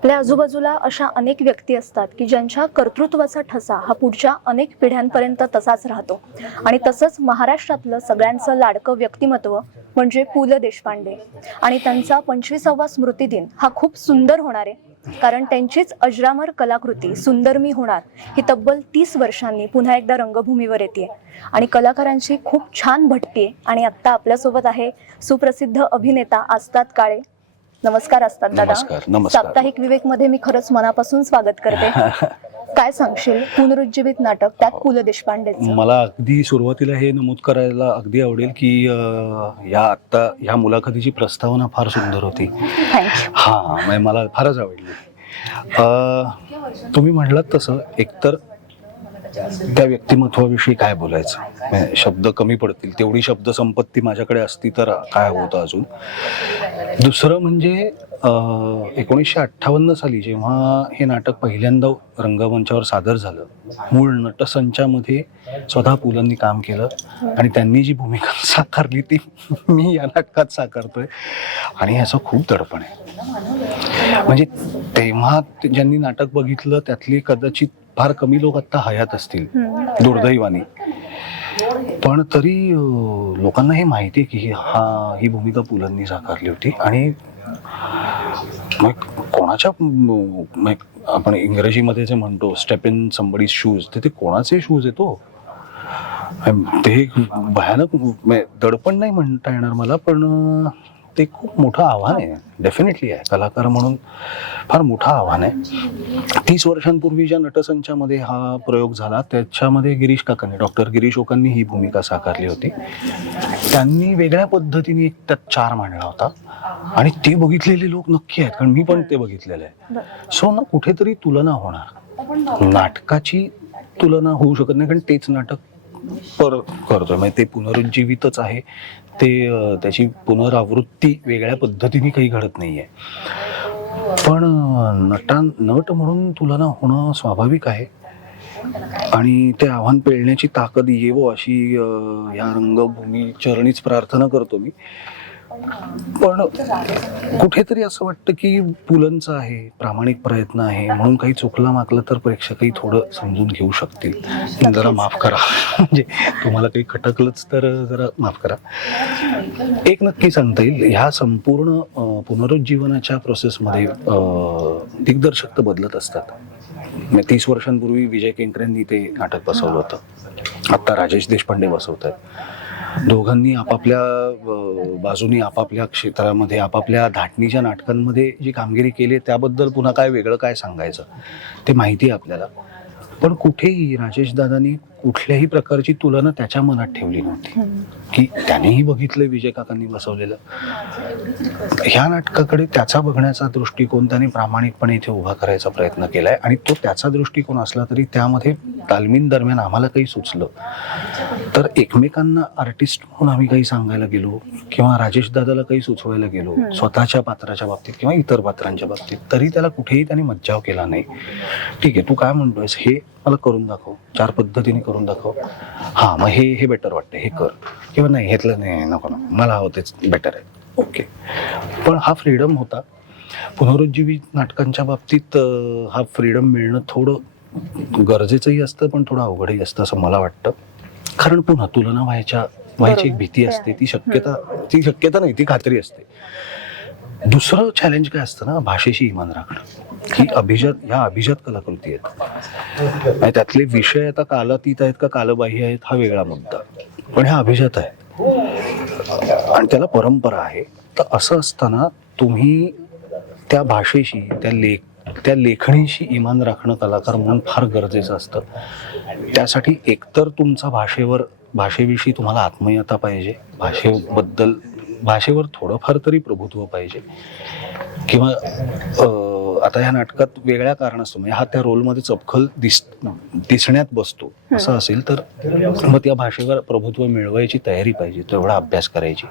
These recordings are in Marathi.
आपल्या आजूबाजूला अशा अनेक व्यक्ती असतात की ज्यांच्या कर्तृत्वाचा ठसा हा पुढच्या अनेक पिढ्यांपर्यंत तसाच राहतो. आणि तसंच महाराष्ट्रातलं सगळ्यांचं लाडकं व्यक्तिमत्व म्हणजे पु. ल. देशपांडे. आणि त्यांचा पंचवीसावा स्मृतिदिन हा खूप सुंदर होणार आहे. कारण त्यांचीच अजरामर कलाकृती सुंदर मी होणार ही तब्बल तीस वर्षांनी पुन्हा एकदा रंगभूमीवर येते आणि कलाकारांची खूप छान भटती आहे. आणि आत्ता आपल्यासोबत आहे सुप्रसिद्ध अभिनेता आस्ताद काळे. नमस्कार असतात दादा. नमस्कार, नमस्कार. साप्ताहिक विवेकमध्ये मी खरंच मनापासून स्वागत करते. काय सांगशील? पुनरुज्जीवित नाटक त्यात पु ल देशपांडेचं. मला अगदी सुरुवातीला हे नमूद करायला अगदी आवडेल की अं, या आत्ता ह्या मुलाखतीची प्रस्तावना फार सुंदर होती. हा म्हणजे मला फारच आवडली. अं, तुम्ही म्हणलात तसं एकतर म्हणजे त्या व्यक्तिमत्वाविषयी काय बोलायचं? म्हणजे शब्द कमी पडतील तेवढी शब्द संपत्ती माझ्याकडे असती तर काय होतं अजून? दुसरं म्हणजे एकोणीसशे अठ्ठावन्न साली जेव्हा हे नाटक पहिल्यांदा रंगमंचावर सादर झालं मूळ नटसंचामध्ये स्वतः पुलांनी काम केलं आणि त्यांनी जी भूमिका साकारली ती मी या नाटकात साकारतोय आणि याचं खूप दडपण आहे. म्हणजे तेव्हा ज्यांनी नाटक बघितलं त्यातली कदाचित फार कमी लोक आता हयात असतील दुर्दैवाने. पण तरी लोकांना हे माहिती आहे की हा ही भूमिका पुलांनी साकारली होती आणि कोणाच्या आपण इंग्रजीमध्ये जे म्हणतो स्टेप इन संबडी शूज तर ते कोणाचे शूज येतो ते एक भयानक दडपण नाही म्हणता येणार मला पण ते खूप मोठं आव्हान आहे. डेफिनेटली आहे. कलाकार म्हणून फार मोठं आव्हान आहे. तीस वर्षांपूर्वी ज्या नटसंचामध्ये हा प्रयोग झाला त्याच्यामध्ये गिरीश काकांनी डॉक्टर गिरीश ओकांनी ही भूमिका साकारली होती. त्यांनी वेगळ्या पद्धतीने एक त्यात चार मांडला होता. आणि ते बघितलेले लोक नक्की आहेत कारण मी पण ते बघितलेलं आहे. सो ना कुठेतरी तुलना होणार. नाटकाची तुलना होऊ शकत नाही कारण तेच नाटक पर करतोय. म्हणजे ते पुनरुज्जीवितच आहे. ते त्याची पुनरावृत्ती वेगळ्या पद्धतीने काही घडत नाहीये. पण अं, नटां नट म्हणून तुला ना होणं स्वाभाविक आहे. आणि ते आव्हान पेलण्याची ताकद येवो अशी या रंगभूमी चरणीच प्रार्थना करतो मी. पण कुठेतरी असं वाटतं की पुलंचं आहे प्रामाणिक प्रयत्न आहे म्हणून काही चुकला मागलं तर प्रेक्षकही थोडं समजून घेऊ शकतील. जरा माफ करा. म्हणजे तुम्हाला काही खटकलंच तर जरा माफ करा. एक नक्की सांगता येईल ह्या संपूर्ण पुनरुज्जीवनाच्या प्रोसेसमध्ये दिग्दर्शक तर बदलत असतात. म्हणजे तीस वर्षांपूर्वी विजय केंकरेंनी ते नाटक बसवलं होतं. आत्ता राजेश देशपांडे बसवत आहेत दोघांनी आपापल्या बाजूनी आपापल्या क्षेत्रामध्ये आपापल्या धाटणीच्या नाटकांमध्ये जी कामगिरी केली आहे त्याबद्दल पुन्हा काय वेगळं काय सांगायचं? ते माहिती आहे आपल्याला. पण कुठेही राजेश दादांनी कुठल्याही प्रकारची तुलना त्याच्या मनात ठेवली नव्हती. की त्यानेही बघितलं विजय काकांनी बसवलेलं. ह्या नाटकाकडे त्याचा बघण्याचा दृष्टिकोन त्याने प्रामाणिकपणे इथे उभा करायचा प्रयत्न केलाय आणि तो त्याचा दृष्टिकोन असला तरी त्यामध्ये तालमीन दरम्यान आम्हाला काही सुचलं. तर एकमेकांना आर्टिस्ट म्हणून आम्ही काही सांगायला गेलो किंवा राजेश दादाला काही सुचवायला गेलो स्वतःच्या पात्राच्या बाबतीत किंवा इतर पात्रांच्या बाबतीत तरी त्याला कुठेही त्याने मज्जाव केला नाही. ठीक आहे तू काय म्हणतोयस? हे मला करून दाखव. चार पद्धतीने करून दाखव. हां मग हे हे बेटर वाटतं. हे कर. किंवा नाही घेतलं नाही नको ना मला हवं तेच बेटर आहे. ओके पण हा फ्रीडम होता. पुनरुज्जीवित नाटकांच्या बाबतीत हा फ्रीडम मिळणं थोडं गरजेचंही असतं पण थोडं अवघडही असतं असं मला वाटतं. कारण पुन्हा तुलना व्हायच्या व्हायची एक भीती असते. ती शक्यता ती शक्यता नाही ती खात्री असते. दुसरं चॅलेंज काय असतं ना? भाषेशी इमान राखणं. ही अभिजात ह्या अभिजात कलाकृती आहेत. आणि त्यातले विषय आता कालातीत आहेत का कालबाह्य आहेत हा वेगळा मुद्दा. पण ह्या अभिजात आहेत. आणि त्याला परंपरा आहे. तर असं असताना तुम्ही त्या भाषेशी त्या लेख त्या लेखणीशी इमान राखणं कलाकार म्हणून फार गरजेचं असतं. त्यासाठी एकतर तुमचा भाषेवर भाषेविषयी तुम्हाला आत्मीयता पाहिजे भाषेबद्दल भाषेवर थोडंफार तरी प्रभुत्व पाहिजे. किंवा आता ह्या नाटकात वेगळ्या कारणास्तव म्हणजे हा त्या रोलमध्ये चपखल दिस दिसण्यात बसतो असं असेल तर मग त्या भाषेवर प्रभुत्व मिळवायची तयारी पाहिजे तेवढा अभ्यास करायची.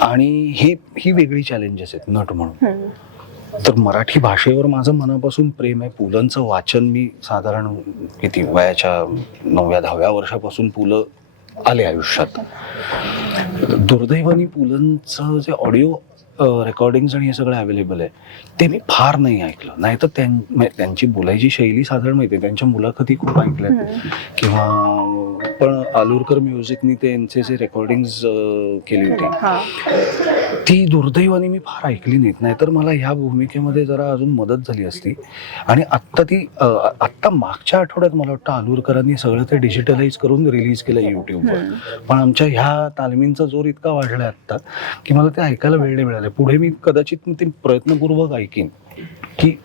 आणि हे ही वेगळी चॅलेंजेस आहेत नट म्हणून. तर मराठी भाषेवर माझं मनापासून प्रेम आहे. पुलंचं वाचन मी साधारण किती वयाच्या नवव्या दहाव्या वर्षापासून पुलं आले आयुष्यात. दुर्दैवाने पुलंचं जे ऑडिओ रेकॉर्डिंग्स आणि हे सगळं अवेलेबल आहे. ते मी फार नाही ऐकलं. नाही तर त्यां त्यांची बोलायची शैली साधारण माहिती आहे. त्यांच्या मुलाखती खूप ऐकल्यात किंवा आलूरकर म्युझिकनी ते यांचे जे रेकॉर्डिंग्स केली होती. ती दुर्दैवाने मी फार ऐकली नाहीत. नाहीतर मला ह्या भूमिकेमध्ये जरा अजून मदत झाली असती. आणि आत्ता ती आत्ता मागच्या आठवड्यात मला वाटतं आलूरकरांनी सगळं ते डिजिटलाइज करून रिलीज केलं युट्यूबवर पण आमच्या ह्या तालमींचा जोर इतका वाढलाय आत्ता की मला ते ऐकायला वेळ नाही मिळाले. पुढे मी कदाचित ते प्रयत्नपूर्वक ऐकीन की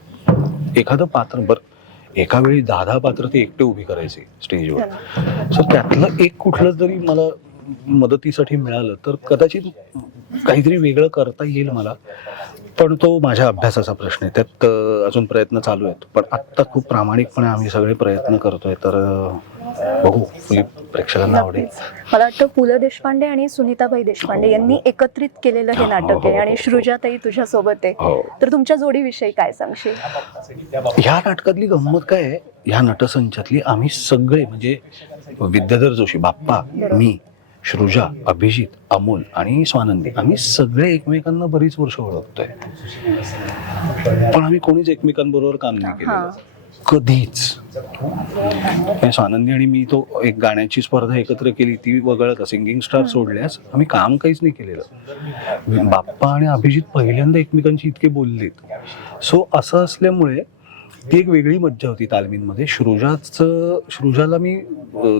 एखादं पात्र बरं एका वेळी दहा दहा पात्र ते एकटे उभी करायचे स्टेजवर. सो त्यातलं एक कुठलं जरी मला मदतीसाठी मिळालं तर कदाचित काहीतरी वेगळं करता येईल मला पण तो माझ्या अभ्यासाचा प्रश्न आहे. त्यात अजून प्रयत्न चालू आहेत. पण आत्ता खूप प्रामाणिकपणे आम्ही सगळे प्रयत्न करतोय तर बघू प्रेक्षकांना आवडेल. मला वाटतं पु ल देशपांडे आणि सुनीताबाई देशपांडे यांनी एकत्रित केलेलं हे हो, नाटक हो, आहे हो, आणि हो. श्रुजाताई तुझ्या सोबत आहे. हो. तर तुमच्या जोडीविषयी काय सांगशील? ह्या नाटकातली गंमत काय आहे? ह्या नटसंचातली आम्ही सगळे म्हणजे विद्याधर जोशी बाप्पा मी श्रुजा अभिजित अमोल आणि स्वानंदी आम्ही सगळे एकमेकांना बरीच वर्ष ओळखतोय. पण आम्ही कोणीच एकमेकांबरोबर काम नाही हा. केलं कधीच. आनंदी स्वानंदी आणि मी तो एक गाण्याची स्पर्धा एकत्र केली ती वगळता सिंगिंग स्टार सोडल्यास आम्ही काम काहीच नाही केलेलं. बाप्पा आणि अभिजित पहिल्यांदा एकमेकांशी इतके बोललेत. सो असं असल्यामुळे ती एक वेगळी मज्जा होती तालमींमध्ये. श्रुजाचं श्रुजाला मी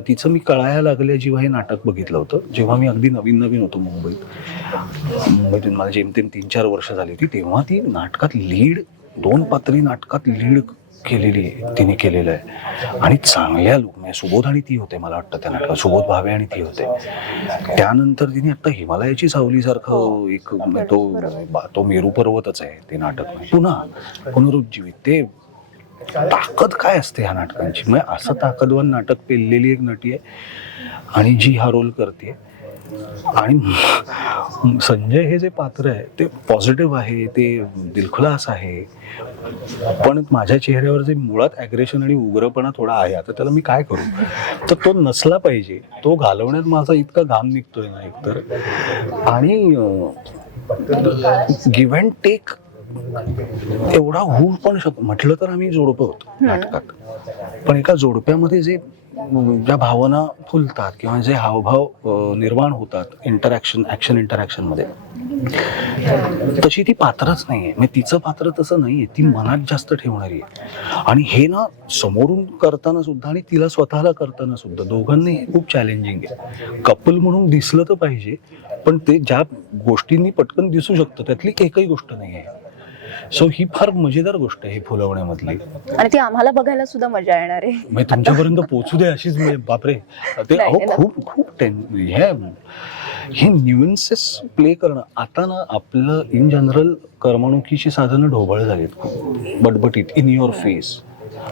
तिचं मी कळायला लागल्या जेव्हा हे नाटक बघितलं होतं जेव्हा मी अगदी नवीन नवीन होतो मुंबईत. मुंबईतून मला जेमतेम तीन चार वर्ष झाली होती तेव्हा ती नाटकात लीड दोन पात्री नाटकात लीड केलेली आहे. तिने केलेलं आहे. आणि चांगल्या लोक म्हणजे सुबोध आणि ती होते मला वाटतं त्या नाटकात सुबोध भावे आणि ती होते. त्यानंतर तिने आता हिमालयाची सावलीसारखं एक तो बा- तो मेरू पर्वतच आहे ते नाटक. पुन्हा पुनरुज्जीवित. ते ताकद काय असते ह्या नाटकांची? म्हणजे असं ताकदवान नाटक पेललेली एक नटी आहे. आणि जी हा रोल करते. आणि संजय हे जे पात्र आहे ते पॉझिटिव्ह आहे ते दिलखुलास आहे. पण माझ्या चेहऱ्यावर जे मुळात ॲग्रेशन आणि उग्रपणा थोडा आहे आता त्याला मी काय करू? तर तो नसला पाहिजे. तो घालवण्यात माझा इतका घाम निघतोय ना एकतर. आणि गिव्ह अँड टेक एवढा होऊ पण शक म्हटलं तर आम्ही जोडपं होतो नाटकात. पण एका जोडप्यामध्ये जे ज्या भावना फुलतात किंवा जे हावभाव निर्माण होतात इंटरॅक्शन ऍक्शन इंटरॅक्शनमध्ये तशी ती पात्रच नाहीये. म्हणजे तिचं पात्र तसं नाहीये. ती मनात जास्त ठेवणारी आहे. आणि हे ना समोरून करताना सुद्धा आणि तिला स्वतःला करताना सुद्धा दोघांनी हे खूप चॅलेंजिंग आहे. कपल म्हणून दिसलं तर पाहिजे पण ते ज्या गोष्टींनी पटकन दिसू शकतं त्यातली एकही गोष्ट नाही आहे सो ही फार मजेदार गोष्ट आहे ही फुलवण्यामधली. आणि ती आम्हाला बघायला सुद्धा मजा येणार आहे. म्हणजे तुमच्यापर्यंत पोहोचू दे अशीच म्हणजे बापरे. ते अहो. खूप खूप टेन हे हे न्यूएन्सेस प्ले करणं. आता ना आपलं इन जनरल करमणुकीची साधनं ढोबळ झालीत खूप. बटबटीत इन युअर फेस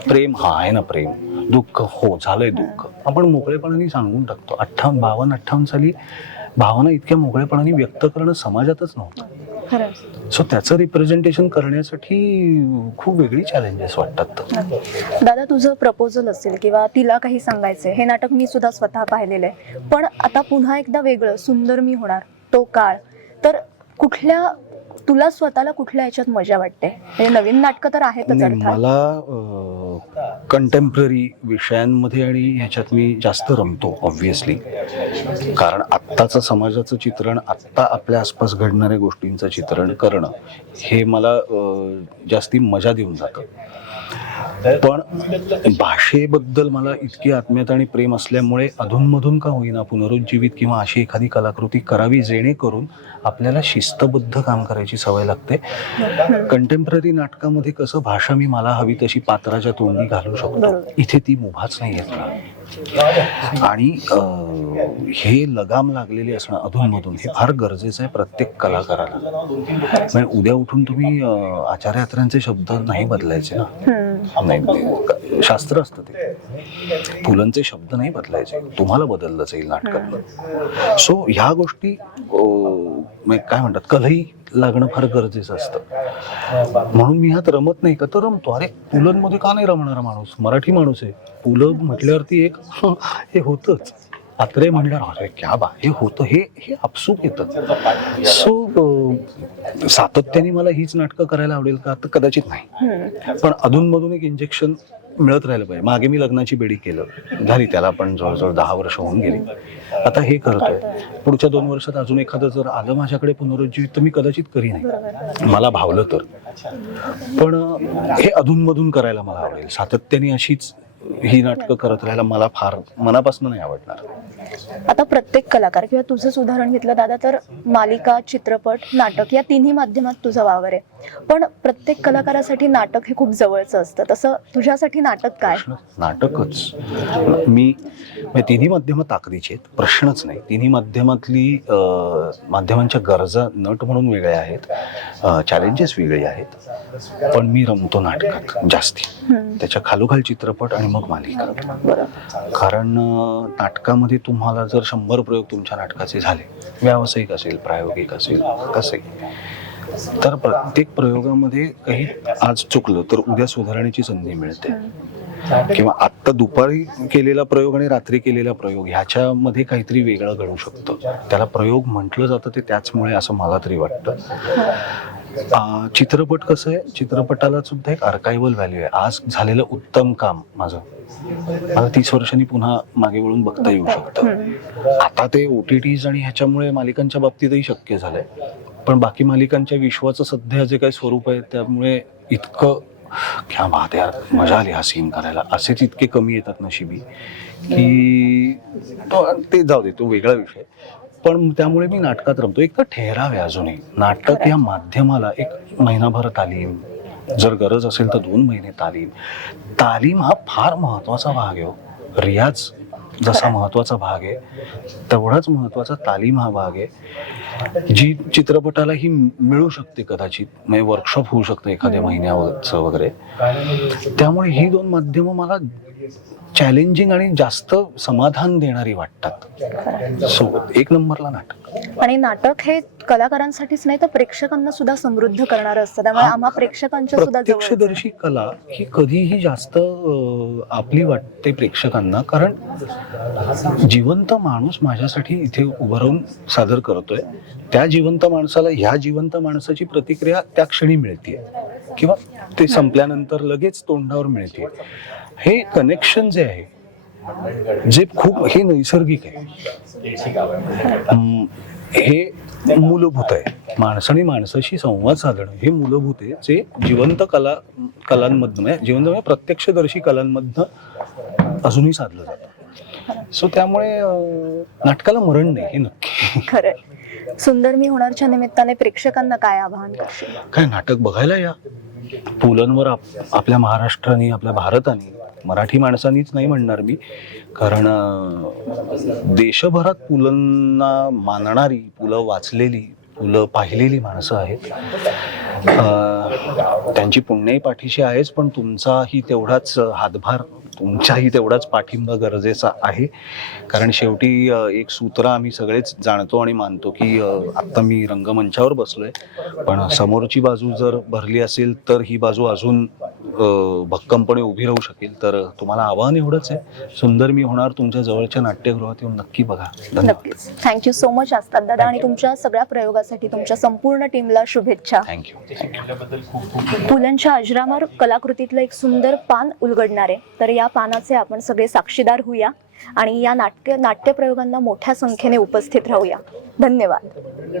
प्रेम हा आहे ना प्रेम. दुःख हो झालंय दुःख. आपण मोकळेपणाने सांगून टाकतो. अठ्ठावन्न बावन्न अठ्ठावन्न साली भावना इतक्या मोकळेपणाने व्यक्त करणं समाजातच नव्हतं. सो त्याचं रिप्रेझेंटेशन करण्यासाठी खूप वेगळी चॅलेंजेस वाटतात. दादा तुझं प्रपोजल असेल किंवा तिला काही सांगायचंय हे नाटक मी सुद्धा स्वतः पाहिलेलं आहे. पण आता पुन्हा एकदा वेगळं सुंदर मी होणार तो काळ. तर कुठल्या तुला स्वतःला कुठल्या ह्याच्यात मजा वाटते? म्हणजे नवीन नाटकं तर आहेतच अर्थात. मला कंटेम्पररी विषयांमध्ये आणि ह्याच्यात मी जास्त रमतो ऑब्व्हियसली कारण आत्ताचं समाजाचं चित्रण आत्ता आपल्या आसपास घडणाऱ्या गोष्टींचं चित्रण करणं हे मला अं, जास्ती मजा देऊन जातं. पण भाषेबद्दल मला इतकी आत्मीयता आणि प्रेम असल्यामुळे अधूनमधून का होईना पुनरुज्जीवित किंवा अशी एखादी कलाकृती करावी जेणेकरून आपल्याला शिस्तबद्ध काम करायची सवय लागते. कंटेम्पररी नाटकामध्ये कसं भाषा मी मला हवी तशी पात्राच्या तोंडी घालू शकतो. इथे ती मुभाच नाही येत आणि हे लगाम लागलेले असणं अधूनमधून हे फार गरजेचं आहे प्रत्येक कलाकाराला. म्हणजे उद्या उठून तुम्ही आचार्य अत्र्यांचे शब्द नाही बदलायचे ना. नाही शास्त्र असतं ते. पुलंचे शब्द नाही बदलायचे. तुम्हाला बदललं जाईल नाटकातलं सो ह्या गोष्टी म्हणजे काय म्हणतात कलही लागणं फार गरजेचं असतं. म्हणून मी ह्यात रमत नाही का? तर रमतो. अरे पुलंमध्ये का नाही रमणारा माणूस? मराठी माणूस आहे. पुलं म्हटल्यावरती एक हे होतच. आत्रे म्हणल्यावर अरे क्या बा हे होतं हे हे आपसूक येतं. सो सातत्याने मला हीच नाटकं करायला आवडेल का? तर कदाचित नाही. पण अधूनमधून एक इंजेक्शन मिळत राहिलं पाहिजे. मागे मी लग्नाची बेडी केलं. झाली त्याला पण जवळजवळ दहा वर्ष होऊन गेली. आता हे करतोय. पुढच्या दोन वर्षात अजून एखादं जर आलं माझ्याकडे पुनरुज्जीवित तर मी कदाचित करी नाही. मला भावलं तर. पण हे अधूनमधून करायला मला आवडेल. सातत्याने अशीच ही नाटकं करत राहायला मला फार मनापासून नाही आवडणार. आता प्रत्येक कलाकार किंवा तुझंच उदाहरण घेतलं दादा तर मालिका चित्रपट नाटक या तिन्ही माध्यमात तुझा वावर आहे. पण प्रत्येक कलाकारासाठी नाटक हे खूप जवळचं असतं. तसं तुझ्यासाठी नाटक काय? नाटकच. मी तिन्ही माध्यमं ताकदीची आहेत. प्रश्नच नाही. तिन्ही माध्यमातली माध्यमांच्या गरजा नट म्हणून वेगळ्या आहेत. चॅलेंजेस वेगळे आहेत. पण मी रमतो नाटकात जास्ती. त्याच्या खालोखाल चित्रपट आणि मग मालिका. कारण नाटकामध्ये तुम्हाला जर शंभर प्रयोग तुमच्या नाटकाचे झाले व्यावसायिक असेल प्रायोगिक असेल कसे? तर प्रत्येक प्रयोगामध्ये काही आज चुकलं तर उद्या सुधारण्याची संधी मिळते. किंवा आत्ता दुपारी केलेला प्रयोग आणि रात्री केलेला प्रयोग ह्याच्यामध्ये काहीतरी वेगळं घडू शकतं. त्याला प्रयोग म्हटलं जातं ते त्याचमुळे असं मला तरी वाटतं. चित्रपट कसं आहे? चित्रपटाला सुद्धा एक अर्कायवल व्हॅल्यू आहे. आज झालेलं उत्तम काम माझं. मला तीस वर्षांनी पुन्हा मागे वळून बघता येऊ शकतं. आता ते ओ टी टीज आणि ह्याच्यामुळे मालिकांच्या बाबतीतही शक्य झालंय. पण बाकी मालिकांच्या विश्वाचं सध्या जे काही स्वरूप आहे त्यामुळे इतकं क्या बात यार. मजा आली हा सीन करायला. असेच इतके कमी येतात नशिबी. की तो ते जाऊ दे तो वेगळा विषय. पण त्यामुळे मी नाटकात रमतो एक तर आहे अजूनही. नाटक या माध्यमाला एक महिनाभर तालीम जर गरज असेल तर दोन महिने तालीम. तालीम हा फार महत्त्वाचा भाग आहे हो. रियाज जसा महत्त्वाचा भाग आहे तेवढाच महत्त्वाचा तालीम हा भाग आहे. जी चित्रपटाला ही मिळू शकते कदाचित म्हणजे वर्कशॉप होऊ शकतं एखाद्या महिन्यावरचं वगैरे. त्यामुळे ही दोन माध्यमं मला चॅलेंजिंग आणि जास्त समाधान देणारी वाटतात. सो एक नंबरला नाटक. आणि नाटक हे कलाकारांसाठीच नाही तर प्रेक्षकांना सुद्धा समृद्ध करणारं असतं. त्यामुळे. आम्हा प्रेक्षकांच्या सुद्धा जवळ प्रत्यक्षदर्शी कला ही कधीही जास्त आपली वाटते प्रेक्षकांना. कारण जिवंत माणूस माझ्यासाठी इथे उभं राहून सादर करतोय. त्या जिवंत माणसाला ह्या जिवंत माणसाची प्रतिक्रिया त्या क्षणी मिळते किंवा ते संपल्यानंतर लगेच तोंडावर मिळते हे कनेक्शन जे आहे जे खूप हे नैसर्गिक आहे. हे मूलभूत आहे. माणसाने माणसाशी संवाद साधणं हे मूलभूत आहे. जे जिवंत कला कलांमधनं म्हणजे जिवंत म्हणजे प्रत्यक्षदर्शी कलांमधनं अजूनही साधलं जातं. सो त्यामुळे नाटकाला मरण नाही हे नक्की. खरंय. सुंदर मी होणारच्या निमित्ताने प्रेक्षकांना काय आवाहन काय नाटक बघायला या? पुलंवर आप, आपल्या महाराष्ट्राने आपल्या भारताने मराठी माणसांनीच नाही म्हणणार मी. कारण देशभरात पुलंना मानणारी पुलं वाचलेली पुलं पाहिलेली माणसं आहेत. त्यांची पुण्याही पाठीशी आहेच पण तुमचाही तेवढाच हातभार तुमचाही तेवढाच पाठिंबा गरजेचा आहे. कारण शेवटी एक सूत्र आम्ही सगळेच जाणतो आणि मानतो की आत्ता मी रंगमंचावर बसलोय. पण समोरची बाजू जर भरली असेल तर ही बाजू अजून भक्कमपणे उभी राहू शकेल. तर तुम्हाला आव्हान एवढंच आहे. सुंदर मी होणार तुमच्या जवळच्या नाट्यगृहात येऊन नक्की बघा. धन्यवाद. नक्कीच. थँक्यू सो मच असतात दादा आणि तुमच्या सगळ्या प्रयोगासाठी तुमच्या संपूर्ण टीमला शुभेच्छा. थँक्यू थँक्यू पुलंच्या अजरामर कलाकृतीतलं एक सुंदर पान उलगडणार. आहे तर या पानाचे आपण सगळे साक्षीदार होऊया आणि या नाट्य नाट्यप्रयोगांना मोठ्या संख्येने उपस्थित राहूया. धन्यवाद.